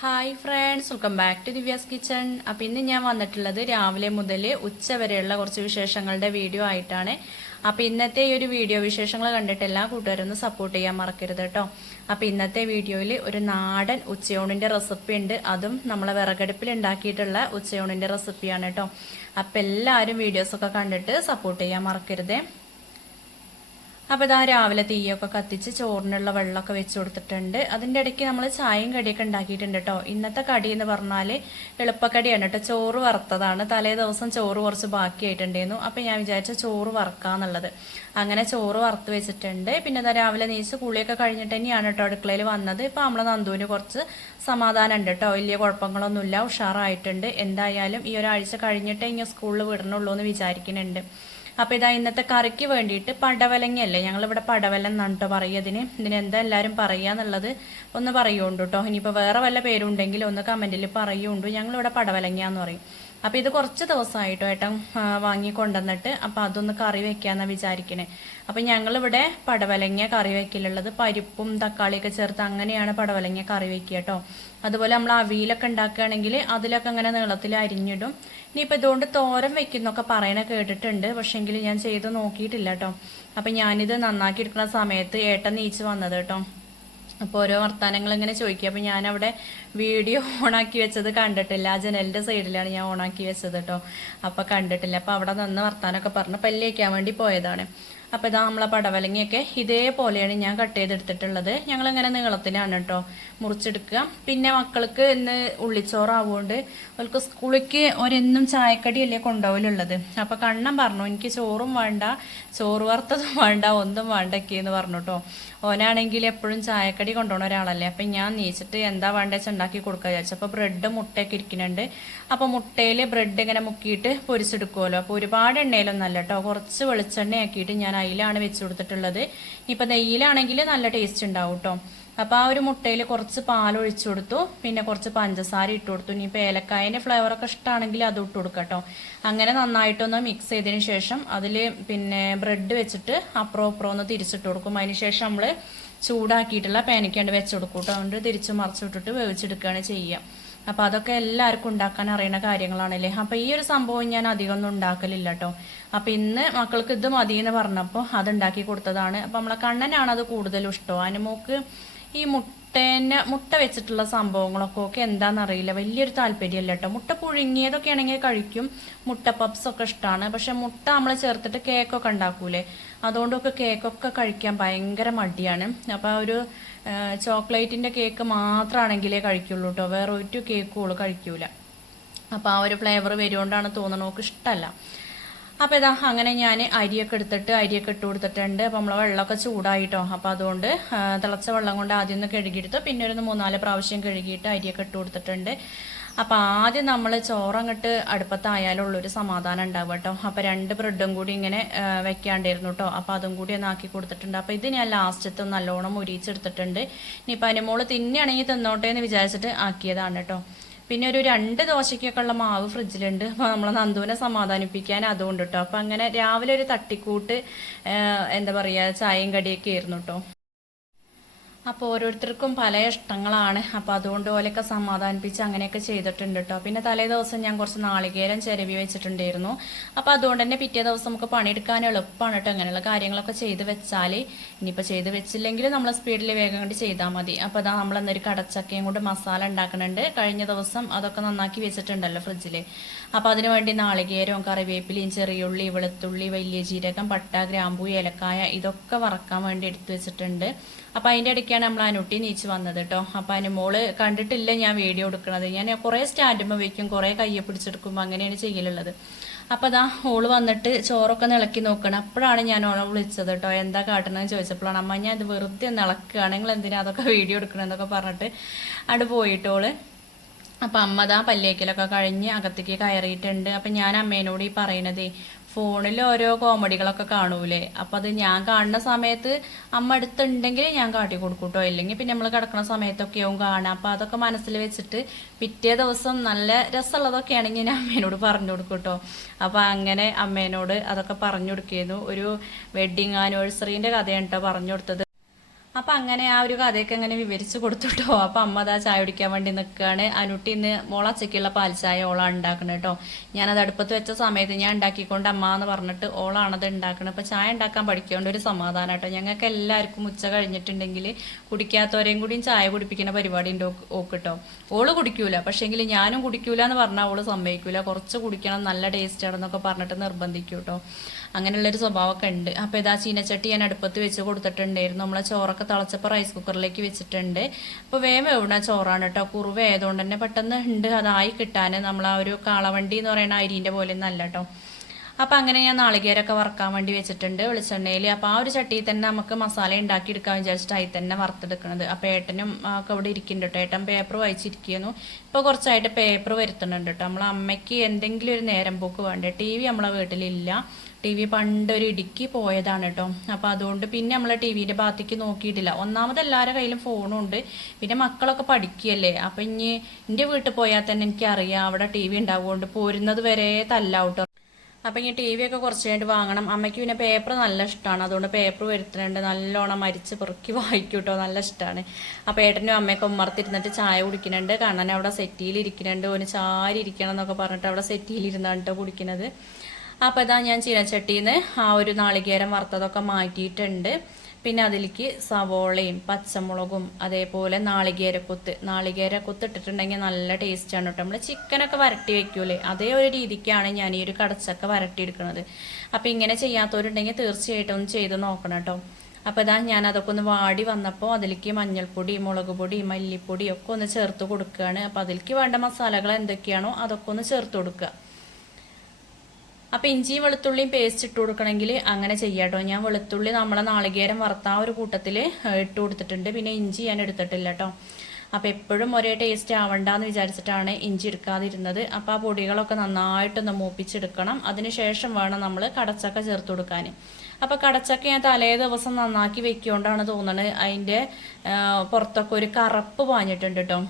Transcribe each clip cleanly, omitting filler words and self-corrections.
Hi friends, welcome back to Divya's kitchen. അപ്പം ഇന്ന് ഞാൻ വന്നിട്ടുള്ളത് രാവിലെ മുതൽ ഉച്ച വരെയുള്ള കുറച്ച് വിശേഷങ്ങളുടെ വീഡിയോ ആയിട്ടാണ്. അപ്പം ഇന്നത്തെ ഈ ഒരു വീഡിയോ വിശേഷങ്ങൾ കണ്ടിട്ട് എല്ലാ കൂട്ടുകാരും ഒന്ന് സപ്പോർട്ട് ചെയ്യാൻ മറക്കരുത് കേട്ടോ. അപ്പം ഇന്നത്തെ വീഡിയോയിൽ ഒരു നാടൻ ഉച്ചയൂണിൻ്റെ റെസിപ്പി ഉണ്ട്. അതും നമ്മളെ വിറകടുപ്പിൽ ഉണ്ടാക്കിയിട്ടുള്ള ഉച്ചയൂണിൻ്റെ റെസിപ്പിയാണ് കേട്ടോ. അപ്പം എല്ലാവരും വീഡിയോസൊക്കെ കണ്ടിട്ട് സപ്പോർട്ട് ചെയ്യാൻ മറക്കരുത്. അപ്പോൾ ഇതാ രാവിലെ തീയൊക്കെ കത്തിച്ച് ചോറിനുള്ള വെള്ളമൊക്കെ വെച്ച് കൊടുത്തിട്ടുണ്ട്. അതിൻ്റെ ഇടയ്ക്ക് നമ്മൾ ചായയും കടിയൊക്കെ ഉണ്ടാക്കിയിട്ടുണ്ട് കേട്ടോ. ഇന്നത്തെ കടി എന്ന് പറഞ്ഞാൽ എളുപ്പക്കടിയാണ് കേട്ടോ. ചോറ് വറുത്തതാണ്. തലേ ദിവസം ചോറ് കുറച്ച് ബാക്കിയായിട്ടുണ്ടായിരുന്നു. അപ്പോൾ ഞാൻ വിചാരിച്ച ചോറ് വറക്കാന്നുള്ളത്. അങ്ങനെ ചോറ് വറുത്ത് വെച്ചിട്ടുണ്ട്. പിന്നെ ഇതാ രാവിലെ നീച്ച് കുളിയൊക്കെ കഴിഞ്ഞിട്ട് തന്നെയാണ് കേട്ടോ അടുക്കളയിൽ വന്നത്. ഇപ്പോൾ നമ്മളെ നന്ദുവിന് കുറച്ച് സമാധാനം ഉണ്ട് കേട്ടോ. വലിയ കുഴപ്പങ്ങളൊന്നുമില്ല, ഉഷാറായിട്ടുണ്ട്. എന്തായാലും ഈ ഒരാഴ്ച കഴിഞ്ഞിട്ടേ ഇനി സ്കൂളിൽ വിടണുള്ളൂ എന്ന് വിചാരിക്കുന്നുണ്ട്. അപ്പോൾ ഇതാ ഇന്നത്തെ കറിക്ക് വേണ്ടിയിട്ട് പടവലങ്ങയല്ലേ, ഞങ്ങളിവിടെ പടവലം എന്നാണ് കേട്ടോ പറയുക. ഇതിനെന്താ എല്ലാവരും പറയുക എന്നുള്ളത് ഒന്ന് പറയുന്നുണ്ട് കേട്ടോ. ഇനിയിപ്പോൾ വേറെ വല്ല പേരുണ്ടെങ്കിൽ ഒന്ന് കമൻറ്റിൽ പറയുന്നുണ്ട്. ഞങ്ങളിവിടെ പടവലങ്ങ എന്ന് പറയും. അപ്പോൾ ഇത് കുറച്ച് ദിവസമായിട്ടോ ഏട്ടൻ വാങ്ങി കൊണ്ടുവന്നിട്ട്, അപ്പോൾ അതൊന്ന് കറി വെക്കാമെന്നാണ് വിചാരിക്കണേ. അപ്പം ഞങ്ങളിവിടെ പടവലങ്ങ കറി വെക്കലുള്ളത് പരിപ്പും തക്കാളിയൊക്കെ ചേർത്ത് അങ്ങനെയാണ് പടവലങ്ങ കറി വെക്കുക കേട്ടോ. അതുപോലെ നമ്മൾ അവിയലൊക്കെ ഉണ്ടാക്കുകയാണെങ്കിൽ അതിലൊക്കെ അങ്ങനെ നീളത്തിൽ അരിഞ്ഞിടും. ഇനിയിപ്പോൾ ഇതുകൊണ്ട് തോരൻ വെക്കുന്നൊക്കെ പറയണ കേട്ടിട്ടുണ്ട്, പക്ഷേങ്കിൽ ഞാൻ ചെയ്ത് നോക്കിയിട്ടില്ല കേട്ടോ. അപ്പം ഞാനിത് നന്നാക്കി എടുക്കുന്ന സമയത്ത് ഏട്ടൻ നീച്ച് വന്നത് കേട്ടോ. അപ്പോൾ ഓരോ വർത്തമാനങ്ങൾ ഇങ്ങനെ ചോദിക്കുക. അപ്പോൾ ഞാനവിടെ വീഡിയോ ഓണാക്കി വെച്ചത് കണ്ടിട്ടില്ല. ആ ജനലിൻ്റെ സൈഡിലാണ് ഞാൻ ഓണാക്കി വെച്ചത് കേട്ടോ. അപ്പോൾ കണ്ടിട്ടില്ല. അപ്പോൾ അവിടെ നിന്ന് വർത്താനമൊക്കെ പറഞ്ഞ് പല്ല് വയ്ക്കാൻ വേണ്ടി പോയതാണ്. അപ്പോൾ ഇതാ നമ്മളെ പടവലങ്ങയൊക്കെ ഇതേപോലെയാണ് ഞാൻ കട്ട് ചെയ്തെടുത്തിട്ടുള്ളത്. ഞങ്ങളിങ്ങനെ നീളത്തിലാണ് കേട്ടോ മുറിച്ചെടുക്കുക. പിന്നെ മക്കൾക്ക് ഇന്ന് ഉള്ളിച്ചോറാവുകൊണ്ട് അവർക്ക് സ്കൂളിലേക്ക് ഒരെന്നും ചായക്കടിയല്ലേ കൊണ്ടുപോകലുള്ളത്. അപ്പോൾ കണ്ണം പറഞ്ഞു എനിക്ക് ചോറും വേണ്ട, ചോറ് വറുത്തതും വേണ്ട, ഒന്നും വേണ്ടൊക്കെയെന്ന് പറഞ്ഞു കേട്ടോ. ഓനാണെങ്കിൽ എപ്പോഴും ചായക്കടി കൊണ്ടുപോകുന്ന ഒരാളല്ലേ. അപ്പം ഞാൻ നീച്ചിട്ട് എന്താ വേണ്ട വെച്ചാൽ ഉണ്ടാക്കി കൊടുക്കുക വിചാരിച്ചു. അപ്പോൾ ബ്രെഡ് മുട്ടയൊക്കെ ഇരിക്കുന്നുണ്ട്. അപ്പോൾ മുട്ടയിൽ ബ്രെഡ് ഇങ്ങനെ മുക്കിയിട്ട് പൊരിച്ചെടുക്കുമല്ലോ. അപ്പോൾ ഒരുപാട് എണ്ണയിലൊന്നല്ല കേട്ടോ, കുറച്ച് വെളിച്ചെണ്ണ ആക്കിയിട്ട് ഞാൻ അതിലാണ് വെച്ച് കൊടുത്തിട്ടുള്ളത്. ഇപ്പം നെയ്യിലാണെങ്കിൽ നല്ല ടേസ്റ്റ് ഉണ്ടാവും കേട്ടോ. അപ്പോൾ ആ ഒരു മുട്ടയിൽ കുറച്ച് പാൽ ഒഴിച്ചു കൊടുത്തു, പിന്നെ കുറച്ച് പഞ്ചസാര ഇട്ട് കൊടുത്തു. ഇനിയിപ്പോൾ ഏലക്കായൻ്റെ ഫ്ലേവറൊക്കെ ഇഷ്ടമാണെങ്കിൽ അത് ഇട്ട് കൊടുക്കാം കേട്ടോ. അങ്ങനെ നന്നായിട്ടൊന്ന് മിക്സ് ചെയ്തതിന് ശേഷം അതിൽ പിന്നെ ബ്രെഡ് വെച്ചിട്ട് അപ്പുറം ഇപ്പുറം ഒന്ന് തിരിച്ചിട്ട് കൊടുക്കും. അതിന് ശേഷം നമ്മൾ ചൂടാക്കിയിട്ടുള്ള പാനിക്കാണ്ട് വെച്ച് കൊടുക്കും കേട്ടോ. അതുകൊണ്ട് തിരിച്ച് മറിച്ചിട്ടിട്ട് വേവിച്ചെടുക്കുകയാണ് ചെയ്യുക. അപ്പോൾ അതൊക്കെ എല്ലാവർക്കും ഉണ്ടാക്കാൻ അറിയുന്ന കാര്യങ്ങളാണല്ലേ. അപ്പോൾ ഈ ഒരു സംഭവം ഞാൻ അധികം ഒന്നും ഉണ്ടാക്കലില്ല കേട്ടോ. അപ്പോൾ ഇന്ന് മക്കൾക്ക് ഇത് മതി എന്ന് പറഞ്ഞപ്പോൾ അതുണ്ടാക്കി കൊടുത്തതാണ്. അപ്പോൾ നമ്മളെ കണ്ണനാണ് അത് കൂടുതലും ഇഷ്ടം. അനുമോക്ക് ഈ മുട്ട വെച്ചിട്ടുള്ള സംഭവങ്ങളൊക്കെ എന്താണെന്നറിയില്ല, വലിയൊരു താല്പര്യമല്ല കേട്ടോ. മുട്ട പുഴുങ്ങിയതൊക്കെ ആണെങ്കിൽ കഴിക്കും. മുട്ട പപ്സൊക്കെ ഇഷ്ടമാണ്. പക്ഷെ മുട്ട നമ്മൾ ചേർത്തിട്ട് കേക്കൊക്കെ ഉണ്ടാക്കൂലേ, അതുകൊണ്ടൊക്കെ കേക്കൊക്കെ കഴിക്കാൻ ഭയങ്കര മടിയാണ്. അപ്പോൾ ഒരു ചോക്ലേറ്റിൻ്റെ കേക്ക് മാത്രമാണെങ്കിലേ കഴിക്കുള്ളൂ കേട്ടോ. വേറെ ഒരു കേക്കും കഴിക്കൂല. അപ്പോൾ ആ ഒരു ഫ്ലേവർ വരുകൊണ്ടാണ് തോന്നണോക്ക് ഇഷ്ടമല്ല. അപ്പോൾ ഇതാ അങ്ങനെ ഞാൻ അരിയൊക്കെ ഇട്ട് കൊടുത്തിട്ടുണ്ട്. അപ്പോൾ നമ്മളെ വെള്ളമൊക്കെ ചൂടായിട്ടോ. അപ്പോൾ അതുകൊണ്ട് തിളച്ച വെള്ളം കൊണ്ട് ആദ്യം ഒന്ന് കഴുകിയെടുത്തു. പിന്നെ ഒരു 3-4 പ്രാവശ്യം കഴുകിയിട്ട് അരിയൊക്കെ ഇട്ട് കൊടുത്തിട്ടുണ്ട്. അപ്പോൾ ആദ്യം നമ്മൾ ചോറങ്ങോട്ട് അടുപ്പത്തായാലുള്ളൊരു സമാധാനം ഉണ്ടാവുക കേട്ടോ. അപ്പോൾ 2 ബ്രെഡും കൂടി ഇങ്ങനെ വെക്കാണ്ടായിരുന്നു കേട്ടോ. അപ്പോൾ അതും കൂടി ഒന്ന് ആക്കി കൊടുത്തിട്ടുണ്ട്. അപ്പോൾ ഇത് ഞാൻ ലാസ്റ്റത്തെ നല്ലോണം മുരിച്ചെടുത്തിട്ടുണ്ട്. ഇനിയിപ്പോൾ അതിന് തിന്നുകയാണെങ്കിൽ തിന്നോട്ടെ എന്ന് വിചാരിച്ചിട്ട് ആക്കിയതാണ് കേട്ടോ. പിന്നെ ഒരു 2 ദോശയ്ക്കൊക്കെ ഉള്ള മാവ് ഫ്രിഡ്ജിലുണ്ട്. അപ്പോൾ നമ്മളെ നന്ദുവിനെ സമാധാനിപ്പിക്കാൻ അതുകൊണ്ട് കേട്ടോ. അപ്പോൾ അങ്ങനെ രാവിലെ ഒരു തട്ടിക്കൂട്ട് എന്താ പറയുക ചായയും കടിയൊക്കെ ആയിരുന്നു കേട്ടോ. അപ്പോൾ ഓരോരുത്തർക്കും പല ഇഷ്ടങ്ങളാണ്. അപ്പോൾ അതുകൊണ്ട് പോലെയൊക്കെ സമാധാനിപ്പിച്ച് അങ്ങനെയൊക്കെ ചെയ്തിട്ടുണ്ട് കേട്ടോ. പിന്നെ തലേ ദിവസം ഞാൻ കുറച്ച് നാളികേരം ചിരവി വെച്ചിട്ടുണ്ടായിരുന്നു. അപ്പോൾ അതുകൊണ്ട് തന്നെ പിറ്റേ ദിവസം നമുക്ക് പണിയെടുക്കാൻ എളുപ്പമാണ് കേട്ടോ. അങ്ങനെയുള്ള കാര്യങ്ങളൊക്കെ ചെയ്ത് വെച്ചാൽ, ഇനിയിപ്പോൾ ചെയ്ത് വെച്ചില്ലെങ്കിൽ നമ്മൾ സ്പീഡിൽ വേഗം കൊണ്ട് ചെയ്താൽ മതി. അപ്പോൾ അതാ നമ്മളെന്നൊരു കടച്ചക്കയും കൊണ്ട് മസാല ഉണ്ടാക്കുന്നുണ്ട്. കഴിഞ്ഞ ദിവസം അതൊക്കെ നന്നാക്കി വെച്ചിട്ടുണ്ടല്ലോ ഫ്രിഡ്ജിൽ. അപ്പോൾ അതിന് വേണ്ടി നാളികേരവും കറിവേപ്പിലയും ചെറിയുള്ളി വെളുത്തുള്ളി വലിയ ജീരകം പട്ട ഗ്രാമ്പൂ ഏലക്കായ ഇതൊക്കെ വറക്കാൻ വേണ്ടി എടുത്തു വെച്ചിട്ടുണ്ട്. അപ്പോൾ അതിൻ്റെ ഇടയ്ക്കാണ് നമ്മൾ അനുട്ടി നീച്ച് വന്നത് കേട്ടോ. അപ്പോൾ അനുമോള് കണ്ടിട്ടില്ല ഞാൻ വീഡിയോ എടുക്കുന്നത്. ഞാൻ കുറേ സ്റ്റാൻഡുമ്പോൾ വയ്ക്കും, കുറേ കയ്യെ പിടിച്ചെടുക്കുമ്പോൾ അങ്ങനെയാണ് ചെയ്യലുള്ളത്. അപ്പോൾ അതാ ഓള് വന്നിട്ട് ചോറൊക്കെ ഇളക്കി നോക്കണം. അപ്പോഴാണ് ഞാൻ ഓളെ വിളിച്ചത് കേട്ടോ. എന്താ കാട്ടണമെന്ന് ചോദിച്ചപ്പോഴാണ് അമ്മ ഞാൻ ഇത് വെറുതെ ഒന്ന് ഇളക്കുകയാണ്, നിങ്ങൾ എന്തിനാ അതൊക്കെ വീഡിയോ എടുക്കണമെന്നൊക്കെ പറഞ്ഞിട്ട് അവിടെ പോയിട്ടോള്. അപ്പം അമ്മ ദാ പല്ലേക്കലൊക്കെ കഴിഞ്ഞ് അകത്തേക്ക് കയറിയിട്ടുണ്ട്. അപ്പം ഞാൻ അമ്മേനോട് ഈ പറയണതേ, ഫോണിൽ ഓരോ കോമഡികളൊക്കെ കാണൂലേ, അപ്പം അത് ഞാൻ കാണുന്ന സമയത്ത് അമ്മ അടുത്തുണ്ടെങ്കിൽ ഞാൻ കാട്ടി കൊടുക്കും കേട്ടോ. ഇല്ലെങ്കിൽ പിന്നെ നമ്മൾ കിടക്കുന്ന സമയത്തൊക്കെയാവും കാണാം. അപ്പം അതൊക്കെ മനസ്സിൽ വെച്ചിട്ട് പിറ്റേ ദിവസം നല്ല രസമുള്ളതൊക്കെ ആണെങ്കിൽ ഞാൻ അമ്മേനോട് പറഞ്ഞു കൊടുക്കും കേട്ടോ. അപ്പം അങ്ങനെ അമ്മേനോട് അതൊക്കെ പറഞ്ഞു കൊടുക്കുന്നു. ഒരു വെഡ്ഡിങ് ആനിവേഴ്സറീൻ്റെ കഥയാണ് കേട്ടോ പറഞ്ഞു കൊടുത്തത്. അപ്പൊ അങ്ങനെ ആ ഒരു കഥയൊക്കെ അങ്ങനെ വിവരിച്ചു കൊടുത്തുട്ടോ. അപ്പൊ അമ്മ അതാ ചായ കുടിക്കാൻ വേണ്ടി നിൽക്കുകയാണ്. അനുട്ടി ഇന്ന് മോളച്ചയ്ക്കുള്ള പാൽ ചായ ഓളാണ് ഉണ്ടാക്കണം കേട്ടോ. ഞാനത് അടുപ്പത്ത് വെച്ച സമയത്ത് ഞാൻ ഉണ്ടാക്കിക്കൊണ്ട് അമ്മ എന്ന് പറഞ്ഞിട്ട് ഓളാണത് ഉണ്ടാക്കണം. അപ്പൊ ചായ ഉണ്ടാക്കാൻ പഠിക്കേണ്ട ഒരു സമാധാനം കേട്ടോ. ഞങ്ങൾക്ക് എല്ലാവർക്കും ഉച്ച കഴിഞ്ഞിട്ടുണ്ടെങ്കിൽ കുടിക്കാത്തവരെയും കൂടിയും ചായ കുടിപ്പിക്കുന്ന പരിപാടി ഉണ്ട് ഓക്കിട്ടോ. ഓള് കുടിക്കൂല, പക്ഷേങ്കിൽ ഞാനും കുടിക്കൂല എന്ന് പറഞ്ഞാൽ ഓള് സമ്മതിക്കൂല. കുറച്ച് കുടിക്കണം, നല്ല ടേസ്റ്റ് ആണെന്നൊക്കെ പറഞ്ഞിട്ട് നിർബന്ധിക്കും കേട്ടോ. അങ്ങനെയുള്ളൊരു സ്വഭാവമൊക്കെ ഉണ്ട്. അപ്പോൾ ഇതാ ചീനച്ചട്ടി ഞാൻ അടുപ്പത്ത് വെച്ച് കൊടുത്തിട്ടുണ്ടായിരുന്നു. നമ്മളെ ചോറൊക്കെ തിളച്ചപ്പോൾ റൈസ് കുക്കറിലേക്ക് വെച്ചിട്ടുണ്ട്. അപ്പോൾ വേഗം എവിടെ ചോറാണ് കേട്ടോ. കുറുവ ആയതുകൊണ്ട് തന്നെ പെട്ടെന്ന് ഉണ്ട് അതായി കിട്ടാൻ. നമ്മൾ ആ ഒരു കാളവണ്ടി എന്ന് പറയുന്ന അരിൻ്റെ പോലെ ഒന്നല്ല കേട്ടോ. അപ്പം അങ്ങനെ ഞാൻ നാളികേരമൊക്കെ വറക്കാൻ വേണ്ടി വെച്ചിട്ടുണ്ട് വെളിച്ചെണ്ണയിൽ. അപ്പോൾ ആ ഒരു ചട്ടിയിൽ തന്നെ നമുക്ക് മസാല ഉണ്ടാക്കിയെടുക്കാൻ വിചാരിച്ചിട്ട് അതിൽ തന്നെ വറുത്തെടുക്കണത്. അപ്പോൾ ഏട്ടനും ഒക്കെ അവിടെ ഇരിക്കുന്നുണ്ട് കേട്ടോ. ഏട്ടൻ പേപ്പർ വായിച്ചിരിക്കുന്നു. ഇപ്പോൾ കുറച്ചായിട്ട് പേപ്പർ വരുത്തുന്നുണ്ട് കേട്ടോ. നമ്മളെ അമ്മയ്ക്ക് എന്തെങ്കിലും ഒരു നേരം പോക്ക് വേണ്ടേ. ടി വി നമ്മളെ വീട്ടിലില്ല. ടി വി പണ്ടൊരു ഇടുക്കി പോയതാണ് കേട്ടോ. അപ്പോൾ അതുകൊണ്ട് പിന്നെ നമ്മൾ ടി വിൻ്റെ ഭാഗത്തേക്ക് നോക്കിയിട്ടില്ല. ഒന്നാമത് എല്ലാവരുടെ കയ്യിലും ഫോണുണ്ട്. പിന്നെ മക്കളൊക്കെ പഠിക്കുകയല്ലേ. അപ്പം ഇനി എൻ്റെ വീട്ടിൽ പോയാൽ തന്നെ എനിക്കറിയാം അവിടെ ടി വി ഉണ്ടാവുകൊണ്ട് പോരുന്നത് വരെ തല്ലാവട്ടോ. അപ്പം ഇനി ടി വി ഒക്കെ കുറച്ച് കഴിഞ്ഞിട്ട് വാങ്ങണം. അമ്മയ്ക്ക് പിന്നെ പേപ്പർ നല്ല ഇഷ്ടമാണ്. അതുകൊണ്ട് പേപ്പർ വരുത്തുന്നുണ്ട്. നല്ലോണം മരിച്ച് പെറുക്കി വായിക്കും കേട്ടോ. നല്ല ഇഷ്ടമാണ്. അപ്പോൾ ഏട്ടനും അമ്മയൊക്കെ ഉമ്മർത്തിരുന്നിട്ട് ചായ കുടിക്കുന്നുണ്ട്. കണ്ണൻ അവിടെ സെറ്റിയിൽ ഇരിക്കുന്നുണ്ട്. ഓന് ചാരി ഇരിക്കണം എന്നൊക്കെ പറഞ്ഞിട്ട് അവിടെ സെറ്റിയിൽ ഇരുന്നാണ് കേട്ടോ കുടിക്കുന്നത്. അപ്പോൾ ഇതാ ഞാൻ ചീനച്ചട്ടിയിൽ നിന്ന് ആ ഒരു നാളികേരം വറുത്തതൊക്കെ മാറ്റിയിട്ടുണ്ട്. പിന്നെ അതിലേക്ക് സവോളയും പച്ചമുളകും അതേപോലെ നാളികേരക്കൊത്ത് ഇട്ടിട്ടുണ്ടെങ്കിൽ നല്ല ടേസ്റ്റാണ് കേട്ടോ. നമ്മൾ ചിക്കനൊക്കെ വരട്ടി വെക്കൂലേ, അതേ ഒരു രീതിക്കാണ് ഞാൻ ഈ ഒരു കടച്ചക്ക വരട്ടിയെടുക്കുന്നത്. അപ്പോൾ ഇങ്ങനെ ചെയ്യാത്തവരുണ്ടെങ്കിൽ തീർച്ചയായിട്ടും ഒന്ന് ചെയ്ത് നോക്കണം കേട്ടോ. അപ്പോൾ ഇതാ ഞാൻ അതൊക്കെ ഒന്ന് വാടി വന്നപ്പോൾ അതിലേക്ക് മഞ്ഞൾപ്പൊടി, മുളക് പൊടി, മല്ലിപ്പൊടി ഒക്കെ ഒന്ന് ചേർത്ത് കൊടുക്കുകയാണ്. അപ്പോൾ അതിലേക്ക് വേണ്ട മസാലകൾ എന്തൊക്കെയാണോ അതൊക്കെ ഒന്ന് ചേർത്ത് കൊടുക്കുക. അപ്പോൾ ഇഞ്ചിയും വെളുത്തുള്ളിയും പേസ്റ്റ് ഇട്ട് കൊടുക്കണമെങ്കിൽ അങ്ങനെ ചെയ്യാട്ടോ. ഞാൻ വെളുത്തുള്ളി നമ്മളെ നാളികേരം വറുത്ത ആ ഒരു കൂട്ടത്തിൽ ഇട്ട് കൊടുത്തിട്ടുണ്ട്. പിന്നെ ഇഞ്ചി ഞാൻ എടുത്തിട്ടില്ല കേട്ടോ. അപ്പോൾ എപ്പോഴും ഒരേ ടേസ്റ്റ് ആവണ്ടെന്ന് വിചാരിച്ചിട്ടാണ് ഇഞ്ചി എടുക്കാതിരുന്നത്. അപ്പോൾ ആ പൊടികളൊക്കെ നന്നായിട്ടൊന്ന് മൂപ്പിച്ചെടുക്കണം. അതിനുശേഷം വേണം നമ്മൾ കടച്ചക്ക ചേർത്ത് കൊടുക്കാൻ. അപ്പോൾ കടച്ചക്ക ഞാൻ തലേ ദിവസം നന്നാക്കി വെക്കൊണ്ടാണ് തോന്നുന്നത് അതിൻ്റെ പുറത്തൊക്കെ ഒരു കറുപ്പ് പാഞ്ഞിട്ടുണ്ട് കേട്ടോ.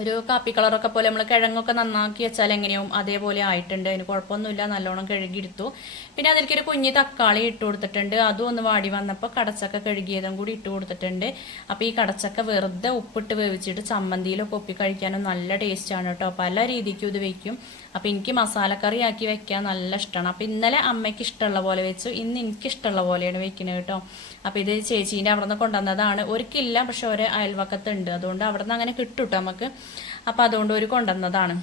ഒരു കാപ്പി കളറൊക്കെ പോലെ നമ്മൾ കിഴങ്ങൊക്കെ നന്നാക്കി വെച്ചാൽ എങ്ങനെയാവും അതേപോലെ ആയിട്ടുണ്ട്. അതിന് കുഴപ്പമൊന്നുമില്ല. നല്ലോണം കഴുകിയെടുത്തു. പിന്നെ അതിലേക്കൊരു കുഞ്ഞ് തക്കാളി ഇട്ട് കൊടുത്തിട്ടുണ്ട്. അതും ഒന്ന് വാടി വന്നപ്പോൾ കടച്ചക്ക കഴുകിയതും കൂടി ഇട്ട് കൊടുത്തിട്ടുണ്ട്. അപ്പോൾ ഈ കടച്ചക്ക വെറുതെ ഉപ്പിട്ട് വേവിച്ചിട്ട് ചമ്മന്തിയിലൊക്കെ ഒപ്പി കഴിക്കാനും നല്ല ടേസ്റ്റാണ് കേട്ടോ. പല രീതിക്കും ഇത് വയ്ക്കും. അപ്പോൾ എനിക്ക് മസാലക്കറി ആക്കി വെക്കാൻ നല്ല ഇഷ്ടമാണ്. അപ്പോൾ ഇന്നലെ അമ്മയ്ക്ക് ഇഷ്ടമുള്ള പോലെ വെച്ചു, ഇന്ന് എനിക്കിഷ്ടമുള്ള പോലെയാണ് വെക്കുന്നത് കേട്ടോ. അപ്പോൾ ഇത് ചേച്ചീൻ്റെ അവിടെ നിന്ന് കൊണ്ടുവന്നതാണ്. ഒരിക്കില്ല, പക്ഷെ ഒരു അയൽവക്കത്തുണ്ട്. അതുകൊണ്ട് അവിടെ നിന്ന് അങ്ങനെ കിട്ടും കേട്ടോ നമുക്ക്. അപ്പോൾ അതുകൊണ്ട് ഒരു കൊണ്ടുവന്നതാണ്.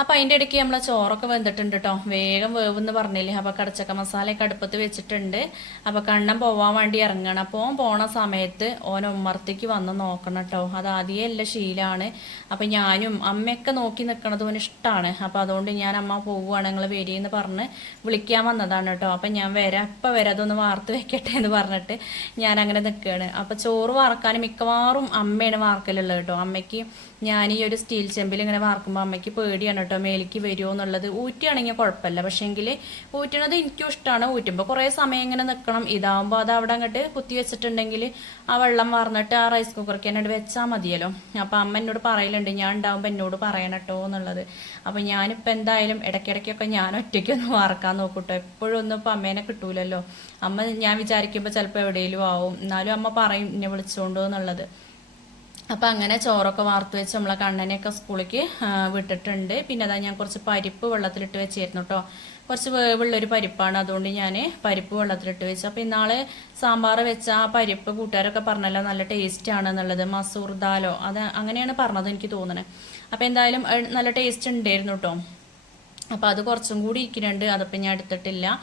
അപ്പം അതിൻ്റെ ഇടയ്ക്ക് നമ്മളെ ചോറൊക്കെ വെന്തിട്ടുണ്ട് കേട്ടോ. വേഗം വേവെന്ന് പറഞ്ഞില്ലേ. അപ്പോൾ കടച്ചക്ക മസാലയൊക്കെ അടുപ്പത്ത് വെച്ചിട്ടുണ്ട്. അപ്പോൾ കണ്ണൻ പോവാൻ വേണ്ടി ഇറങ്ങണം. അപ്പോൾ പോണ സമയത്ത് ഓൻ ഉമ്മർത്തേക്ക് വന്ന് നോക്കണം കേട്ടോ. അത് ആദ്യമേ എല്ലാ ശീലമാണ്. അപ്പോൾ ഞാനും അമ്മയൊക്കെ നോക്കി നിൽക്കണത് ഓന് ഇഷ്ടമാണ്. അപ്പോൾ അതുകൊണ്ട് ഞാൻ അമ്മ പോവുകയാണ് നിങ്ങൾ വരിയെന്ന് പറഞ്ഞ് വിളിക്കാൻ വന്നതാണ് കേട്ടോ. അപ്പം ഞാൻ വരാം, ഇപ്പം വരാം, അതൊന്ന് വാർത്ത് വെക്കട്ടെ എന്ന് പറഞ്ഞിട്ട് ഞാൻ അങ്ങനെ നിൽക്കുകയാണ്. അപ്പോൾ ചോറ് വാർക്കാൻ മിക്കവാറും അമ്മയാണ് വാർക്കലുള്ളത് കേട്ടോ. അമ്മയ്ക്ക് ഞാൻ ഈ ഒരു സ്റ്റീൽ ചെമ്പിൽ ഇങ്ങനെ വാർക്കുമ്പോൾ അമ്മയ്ക്ക് പേടിയാണ് കേട്ടോ മേലേക്ക് വരുമോ എന്നുള്ളത്. ഊറ്റിയാണെങ്കിൽ കുഴപ്പമില്ല, പക്ഷേങ്കിൽ ഊറ്റണത് എനിക്കും ഇഷ്ടമാണ്. ഊറ്റുമ്പോൾ കുറേ സമയം ഇങ്ങനെ നിൽക്കണം. ഇതാവുമ്പോൾ അത് അവിടെ അങ്ങോട്ട് കുത്തി വെച്ചിട്ടുണ്ടെങ്കിൽ ആ വെള്ളം വാർന്നിട്ട് ആ റൈസ് കുക്കർക്ക് എന്നോട് വെച്ചാൽ മതിയല്ലോ. അപ്പോൾ അമ്മ എന്നോട് പറയലുണ്ട് ഞാൻ ഉണ്ടാവുമ്പോൾ എന്നോട് പറയണം കേട്ടോ എന്നുള്ളത്. അപ്പോൾ ഞാനിപ്പോൾ എന്തായാലും ഇടയ്ക്കിടയ്ക്കൊക്കെ ഞാൻ ഒറ്റയ്ക്കൊന്ന് വാർക്കാൻ നോക്കൂട്ടോ. എപ്പോഴും ഒന്നും ഇപ്പോൾ അമ്മേനെ കിട്ടൂലല്ലോ. അമ്മ ഞാൻ വിചാരിക്കുമ്പോൾ ചിലപ്പോൾ എവിടെയെങ്കിലും ആവും, എന്നാലും അമ്മ പറയും എന്നെ വിളിച്ചോണ്ടോ എന്നുള്ളത്. അപ്പം അങ്ങനെ ചോറൊക്കെ വാർത്ത് വെച്ച് നമ്മളെ കണ്ണനെയൊക്കെ സ്കൂളിലേക്ക് വിട്ടിട്ടുണ്ട്. പിന്നെ അതാ ഞാൻ കുറച്ച് പരിപ്പ് വെള്ളത്തിലിട്ട് വെച്ചായിരുന്നു കേട്ടോ. കുറച്ച് വേവുള്ളൊരു പരിപ്പാണ്, അതുകൊണ്ട് ഞാൻ പരിപ്പ് വെള്ളത്തിലിട്ട് വെച്ചു. അപ്പോൾ ഇന്നാള് സാമ്പാർ വെച്ച ആ പരിപ്പ് കൂട്ടുകാരൊക്കെ പറഞ്ഞല്ലോ നല്ല ടേസ്റ്റ് ആണെന്നുള്ളത്. മസൂർ ദാലോ അത് അങ്ങനെയാണ് പറഞ്ഞത് എനിക്ക് തോന്നുന്നത്. അപ്പോൾ എന്തായാലും നല്ല ടേസ്റ്റ് ഉണ്ടായിരുന്നു കേട്ടോ. അപ്പോൾ അത് കുറച്ചും കൂടി ഇരിക്കുന്നുണ്ട്, അതിപ്പോൾ ഞാൻ എടുത്തിട്ടില്ല.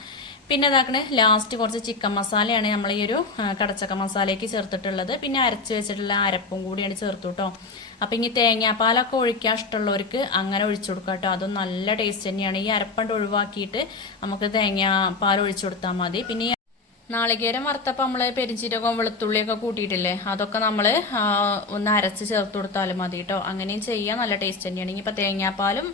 പിന്നെ ഇതാക്കണേ ലാസ്റ്റ് കുറച്ച് ചിക്കൻ മസാലയാണ് നമ്മൾ ഈ ഒരു കടച്ചക്ക മസാലയ്ക്ക് ചേർത്തിട്ടുള്ളത്. പിന്നെ അരച്ച് വെച്ചിട്ടുള്ള അരപ്പും കൂടിയാണ് ചേർത്തു കേട്ടോ. അപ്പം ഇനി തേങ്ങാപ്പാലൊക്കെ ഒഴിക്കാൻ ഇഷ്ടമുള്ളവർക്ക് അങ്ങനെ ഒഴിച്ചു കൊടുക്കാം കേട്ടോ. അതും നല്ല ടേസ്റ്റ് തന്നെയാണ്. ഈ അരപ്പണ്ട് ഒഴിവാക്കിയിട്ട് നമുക്ക് തേങ്ങാപ്പാൽ ഒഴിച്ചു കൊടുത്താൽ മതി. പിന്നെ നാളികേരം വറുത്തപ്പോൾ നമ്മൾ പെരിഞ്ചീരകവും വെളുത്തുള്ളിയൊക്കെ കൂട്ടിയിട്ടില്ലേ, അതൊക്കെ നമ്മൾ ഒന്ന് അരച്ച് ചേർത്ത് കൊടുത്താലും മതി കേട്ടോ. അങ്ങനെയും ചെയ്യാൻ നല്ല ടേസ്റ്റ് തന്നെയാണ്. ഇനിയിപ്പോൾ തേങ്ങാപ്പാലും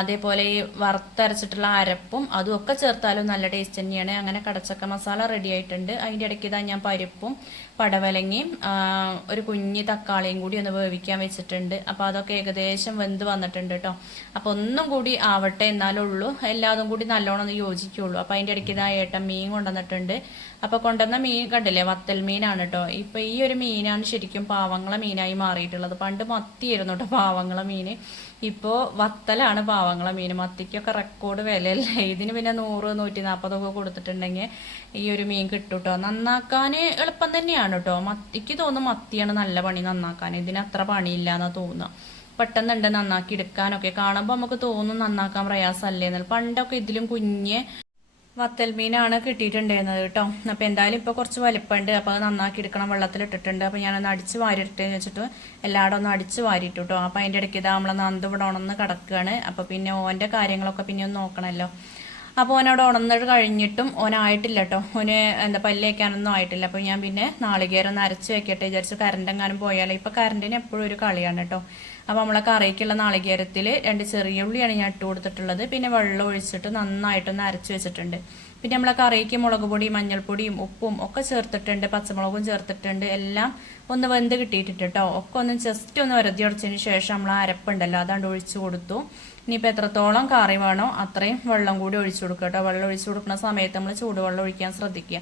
അതേപോലെ ഈ വറുത്തരച്ചിട്ടുള്ള അരപ്പും അതും ഒക്കെ ചേർത്താലും നല്ല ടേസ്റ്റ് തന്നെയാണ്. അങ്ങനെ കടച്ചക്ക മസാല റെഡി ആയിട്ടുണ്ട്. അതിൻ്റെ ഇടയ്ക്ക് ഇതാ ഞാൻ പരിപ്പും പടവലങ്ങയും ഒരു കുഞ്ഞി തക്കാളിയും കൂടി ഒന്ന് വേവിക്കാൻ വെച്ചിട്ടുണ്ട്. അപ്പോൾ അതൊക്കെ ഏകദേശം വെന്ത് വന്നിട്ടുണ്ട് കേട്ടോ. അപ്പോൾ ഒന്നും കൂടി ആവട്ടെ എന്നാലേ ഉള്ളൂ എല്ലാതും കൂടി നല്ലോണം ഒന്ന് യോജിക്കുള്ളൂ. അപ്പോൾ അതിൻ്റെ ഇടയ്ക്ക് ഇതാ ഏട്ടൻ മീൻ കൊണ്ടുവന്നിട്ടുണ്ട്. അപ്പോൾ കൊണ്ടുവന്ന മീൻ കണ്ടില്ലേ, വത്തൽ മീനാണ് കേട്ടോ. ഇപ്പൊ ഈ ഒരു മീനാണ് ശരിക്കും പാവങ്ങളെ മീനായി മാറിയിട്ടുള്ളത്. പണ്ട് മത്തിയായിരുന്നു കേട്ടോ പാവങ്ങളെ മീന്, ഇപ്പോൾ വത്തലാണ് പാവങ്ങളെ മീൻ. മത്തിക്കൊക്കെ റെക്കോർഡ് വിലയല്ലേ. ഇതിന് പിന്നെ 100 140 കൊടുത്തിട്ടുണ്ടെങ്കിൽ ഈ ഒരു മീൻ കിട്ടും കേട്ടോ. നന്നാക്കാൻ എളുപ്പം തന്നെയാണ് കേട്ടോ. മത്തിക്ക് തോന്നും മത്തിയാണ് നല്ല പണി നന്നാക്കാൻ, ഇതിന് അത്ര പണിയില്ല എന്നാ തോന്നുക. പെട്ടെന്നുണ്ട് നന്നാക്കി എടുക്കാനൊക്കെ. കാണുമ്പോൾ നമുക്ക് തോന്നും നന്നാക്കാൻ പ്രയാസമല്ലേ എന്നാൽ. പണ്ടൊക്കെ ഇതിലും കുഞ്ഞ് വത്തൽ മീനാണ് കിട്ടിയിട്ടുണ്ടായിരുന്നത് കേട്ടോ. അപ്പോൾ എന്തായാലും ഇപ്പോൾ കുറച്ച് വലിപ്പമുണ്ട്. അപ്പോൾ അത് നന്നാക്കി എടുക്കണം, വെള്ളത്തിലിട്ടിട്ടുണ്ട്. അപ്പോൾ ഞാനൊന്ന് അടിച്ച് വാരിയിട്ടേന്ന് വെച്ചിട്ട് എല്ലായിടും ഒന്ന് അടിച്ച് വാരിയിട്ടു കേട്ടോ. അപ്പോൾ അതിൻ്റെ ഇടയ്ക്ക് ഇതാ നമ്മളെ നന്ദു ഇവിടെ ഉണന്ന് കിടക്കുകയാണ്. അപ്പോൾ പിന്നെ ഓൻ്റെ കാര്യങ്ങളൊക്കെ പിന്നെ ഒന്ന് നോക്കണമല്ലോ. അപ്പോൾ ഓനോട് ഉണന്നിട്ട് കഴിഞ്ഞിട്ടും ഓനായിട്ടില്ല കേട്ടോ. ഓന് പല്ല് വയ്ക്കാനൊന്നും ആയിട്ടില്ല. അപ്പോൾ ഞാൻ പിന്നെ നാളികേരം ഒന്ന് അരച്ച് വെക്കട്ടെ വിചാരിച്ചു. കറണ്ടെങ്ങാനും പോയാലോ. ഇപ്പോൾ കറണ്ടിന് എപ്പോഴും ഒരു കളിയാണ് കേട്ടോ. അപ്പോൾ നമ്മളെ കറിക്കുള്ള നാളികേരത്തിൽ 2 ചെറിയ ഉള്ളിയാണ് ഞാൻ ഇട്ട് കൊടുത്തിട്ടുള്ളത്. പിന്നെ വെള്ളം ഒഴിച്ചിട്ട് നന്നായിട്ടൊന്ന് അരച്ച് വെച്ചിട്ടുണ്ട്. പിന്നെ നമ്മളെ കറിക്ക് മുളക് പൊടിയും മഞ്ഞൾപ്പൊടിയും ഉപ്പും ഒക്കെ ചേർത്തിട്ടുണ്ട്, പച്ചമുളകും ചേർത്തിട്ടുണ്ട്. എല്ലാം ഒന്ന് വെന്ത് കിട്ടിയിട്ടിട്ട് കേട്ടോ. ഒക്കെ ഒന്ന് ജസ്റ്റ് ഒന്ന് വരതി ഉടച്ചതിന് ശേഷം നമ്മൾ അരപ്പുണ്ടല്ലോ അതാണ്ട് ഒഴിച്ചു കൊടുത്തു. ഇനിയിപ്പോൾ എത്രത്തോളം കറി വേണോ അത്രയും വെള്ളം കൂടി ഒഴിച്ചു കൊടുക്കുക കേട്ടോ. വെള്ളം ഒഴിച്ചു കൊടുക്കുന്ന സമയത്ത് നമ്മൾ ചൂടുവെള്ളം ഒഴിക്കാൻ ശ്രദ്ധിക്കുക.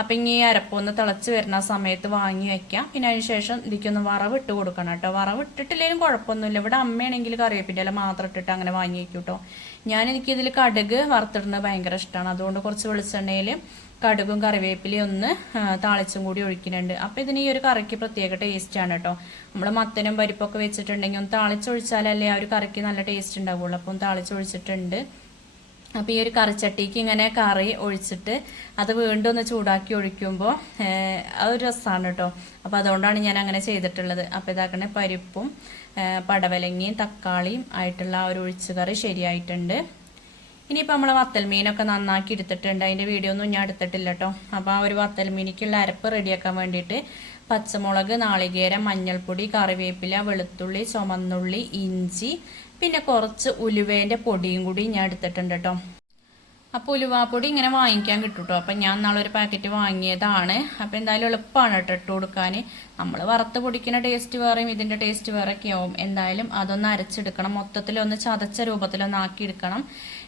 അപ്പം ഇനി ഈ അരപ്പൊന്ന് തിളച്ച് വരുന്ന സമയത്ത് വാങ്ങി വെക്കാം. പിന്നെ അതിന് ശേഷം ഇതിക്കൊന്ന് വറവിട്ട് കൊടുക്കണം കേട്ടോ. വറവിട്ടിട്ടില്ലെങ്കിലും കുഴപ്പമൊന്നുമില്ല. ഇവിടെ അമ്മയാണെങ്കിൽ കറിവേപ്പിൻ്റെ ഇല മാത്രം ഇട്ടിട്ട് അങ്ങനെ വാങ്ങി വയ്ക്കും കേട്ടോ. എനിക്കിതിൽ കടുക് വറുത്തിടുന്നത് ഭയങ്കര ഇഷ്ടമാണ്. അതുകൊണ്ട് കുറച്ച് വെളിച്ചെണ്ണയിൽ കടുകും കറിവേപ്പിലയും ഒന്ന് താളിച്ചും കൂടി ഒഴിക്കുന്നുണ്ട്. അപ്പം ഇതിന് ഈ ഒരു കറിക്ക് പ്രത്യേക ടേസ്റ്റാണ് കേട്ടോ. നമ്മൾ മത്തനും പരിപ്പൊക്കെ വെച്ചിട്ടുണ്ടെങ്കിൽ ഒന്ന് താളിച്ചൊഴിച്ചാലല്ലേ ആ ഒരു കറിക്ക് നല്ല ടേസ്റ്റ് ഉണ്ടാവുള്ളൂ. അപ്പം താളിച്ചൊഴിച്ചിട്ടുണ്ട്. അപ്പോൾ ഈ ഒരു കറിച്ചട്ടിക്ക് ഇങ്ങനെ കറി ഒഴിച്ചിട്ട് അത് വീണ്ടും ഒന്ന് ചൂടാക്കി ഒഴിക്കുമ്പോൾ അതൊരു രസമാണ് കേട്ടോ. അപ്പോൾ അതുകൊണ്ടാണ് ഞാൻ അങ്ങനെ ചെയ്തിട്ടുള്ളത്. അപ്പോൾ ഇതാക്കണേ പരിപ്പും പടവലങ്ങയും തക്കാളിയും ആയിട്ടുള്ള ആ ഒരു ഒഴിച്ചു കറി ശരിയായിട്ടുണ്ട്. ഇനിയിപ്പോൾ നമ്മൾ വത്തൽ മീനൊക്കെ നന്നാക്കി എടുത്തിട്ടുണ്ട്. അതിൻ്റെ വീഡിയോ ഒന്നും ഞാൻ എടുത്തിട്ടില്ല കേട്ടോ. അപ്പോൾ ആ ഒരു വത്തൽ മീനിക്കുള്ള അരപ്പ് റെഡിയാക്കാൻ വേണ്ടിയിട്ട് പച്ചമുളക്, നാളികേരം, മഞ്ഞൾപ്പൊടി, കറിവേപ്പില, വെളുത്തുള്ളി, ചുമന്നുള്ളി, ഇഞ്ചി, പിന്നെ കുറച്ച് ഉലുവേൻ്റെ പൊടിയും കൂടി ഞാൻ എടുത്തിട്ടുണ്ട് കേട്ടോ. അപ്പോൾ ഉലുവാപ്പൊടി ഇങ്ങനെ വാങ്ങിക്കാൻ കിട്ടും കേട്ടോ. അപ്പം ഞാൻ നാളെ ഒരു പാക്കറ്റ് വാങ്ങിയതാണ്. അപ്പോൾ എന്തായാലും എളുപ്പമാണ് കേട്ടോ ഇട്ട് കൊടുക്കാൻ. നമ്മൾ വറുത്ത് പൊടിക്കുന്ന ടേസ്റ്റ് വേറെയും ഇതിൻ്റെ ടേസ്റ്റ് വേറെയൊക്കെ ആവും. എന്തായാലും അതൊന്ന് അരച്ചെടുക്കണം, മൊത്തത്തിലൊന്ന് ചതച്ച രൂപത്തിലൊന്ന് ആക്കിയെടുക്കണം.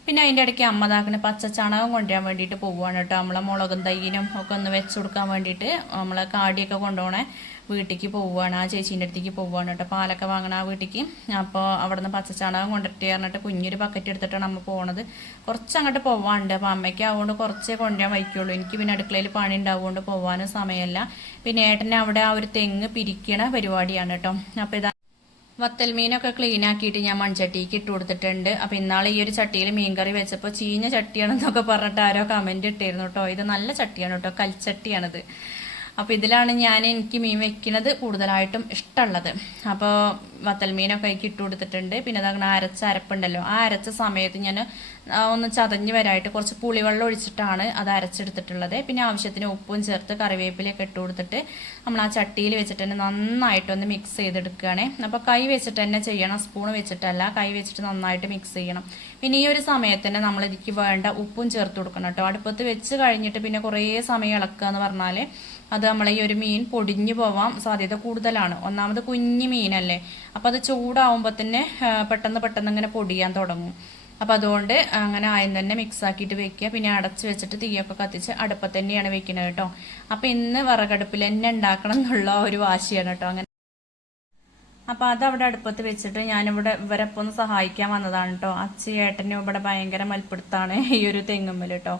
പിന്നെ അതിൻ്റെ ഇടയ്ക്ക് അമ്മ താക്കിന് പച്ചച്ചാണകം കൊണ്ടുവരാൻ വേണ്ടിയിട്ട് പോവുകയാണ് കേട്ടോ. നമ്മളെ മുളകും തൈനും ഒക്കെ ഒന്ന് വെച്ച് കൊടുക്കാൻ വേണ്ടിയിട്ട് നമ്മളെ കാടിയൊക്കെ കൊണ്ടുപോകണേ വീട്ടിലേക്ക് പോവുകയാണ്. ആ ചേച്ചീൻ്റെ അടുത്തേക്ക് പോവുകയാണ് കേട്ടോ, പാലൊക്കെ വാങ്ങണ ആ വീട്ടിലേക്ക്. അപ്പോൾ അവിടെ നിന്ന് പച്ചച്ചാണകം കൊണ്ടിട്ട് പറഞ്ഞിട്ട് കുഞ്ഞൊരു ബക്കറ്റ് എടുത്തിട്ടാണ് അമ്മ പോകുന്നത്. കുറച്ച് അങ്ങോട്ട് പോവാണ്ട്. അപ്പോൾ അമ്മയ്ക്ക് അതുകൊണ്ട് കുറച്ചേ കൊണ്ടുവരാൻ വയ്ക്കുള്ളൂ. എനിക്ക് പിന്നെ അടുക്കളയിൽ പണി ഉണ്ടാവുകൊണ്ട് പോകാനും സമയമല്ല. പിന്നെ ഏട്ടനെ അവിടെ ആ ഒരു തെങ്ങ് പിരിക്കണ പരിപാടിയാണ് കേട്ടോ. അപ്പോൾ ഇതാ വത്തൽ മീനൊക്കെ ക്ലീൻ ആക്കിയിട്ട് ഞാൻ മൺചട്ടിക്ക് ഇട്ട് കൊടുത്തിട്ടുണ്ട്. അപ്പോൾ ഇന്നാളെ ഈ ഒരു ചട്ടിയിൽ മീൻകറി വെച്ചപ്പോൾ ചീഞ്ഞ ചട്ടിയാണെന്നൊക്കെ പറഞ്ഞിട്ട് ആരോ കമൻറ്റ് ഇട്ടിരുന്നു കേട്ടോ. ഇത് നല്ല ചട്ടിയാണ് കേട്ടോ, കൽച്ചട്ടിയാണിത്. അപ്പോൾ ഇതിലാണ് എനിക്ക് മീൻ വെക്കുന്നത് കൂടുതലായിട്ടും ഇഷ്ടമുള്ളത്. അപ്പോൾ വത്തൽ മീനൊക്കെ അതിലേക്ക് ഇട്ട് കൊടുത്തിട്ടുണ്ട്. പിന്നെ അതങ്ങനെ അരച്ച അരപ്പുണ്ടല്ലോ, ആ അരച്ച സമയത്ത് ഞാൻ ഒന്ന് ചതഞ്ഞ് വരായിട്ട് കുറച്ച് പുളിവെള്ളം ഒഴിച്ചിട്ടാണ് അത് അരച്ചെടുത്തിട്ടുള്ളത്. പിന്നെ ആവശ്യത്തിന് ഉപ്പും ചേർത്ത് കറിവേപ്പിലൊക്കെ ഇട്ട് കൊടുത്തിട്ട് നമ്മൾ ആ ചട്ടിയിൽ വെച്ചിട്ട് തന്നെ നന്നായിട്ടൊന്ന് മിക്സ് ചെയ്തെടുക്കുകയാണ്. അപ്പോൾ കൈ വെച്ചിട്ട് തന്നെ ചെയ്യണം, സ്പൂൺ വെച്ചിട്ടല്ല, കൈ വെച്ചിട്ട് നന്നായിട്ട് മിക്സ് ചെയ്യണം. പിന്നെ ഈ ഒരു സമയത്ത് തന്നെ നമ്മൾ ഇതിലേക്ക് വേണ്ട ഉപ്പും ചേർത്ത് കൊടുക്കണം കേട്ടോ. അടുപ്പത്ത് വെച്ച് കഴിഞ്ഞിട്ട് പിന്നെ കുറേ സമയം ഇളക്കുക എന്ന് പറഞ്ഞാൽ അത് നമ്മളെ ഈ ഒരു മീൻ പൊടിഞ്ഞു പോവാൻ സാധ്യത കൂടുതലാണ്. ഒന്നാമത് കുഞ്ഞു മീനല്ലേ, അപ്പോൾ അത് ചൂടാവുമ്പോൾ തന്നെ പെട്ടെന്ന് ഇങ്ങനെ പൊടിയാൻ തുടങ്ങും. അപ്പോൾ അതുകൊണ്ട് അങ്ങനെ ആദ്യം തന്നെ മിക്സ് ആക്കിയിട്ട് വെക്കുക. പിന്നെ അടച്ച് വെച്ചിട്ട് തീയൊക്കെ കത്തിച്ച് അടുപ്പത്ത് തന്നെയാണ് വെക്കുന്നത് കേട്ടോ. അപ്പോൾ ഇന്ന് വിറകടുപ്പിൽ തന്നെ ഉണ്ടാക്കണം എന്നുള്ള ഒരു വാശിയാണ് കേട്ടോ. അങ്ങനെ അപ്പോൾ അതവിടെ അടുപ്പത്ത് വെച്ചിട്ട് ഞാനിവിടെ ഇവരെപ്പം ഒന്ന് സഹായിക്കാൻ വന്നതാണ് കേട്ടോ. ഏട്ടനും ഇവിടെ ഭയങ്കര മൽപ്പിടുത്താണ് ഈ ഒരു തെങ്ങുമ്മൽ കേട്ടോ.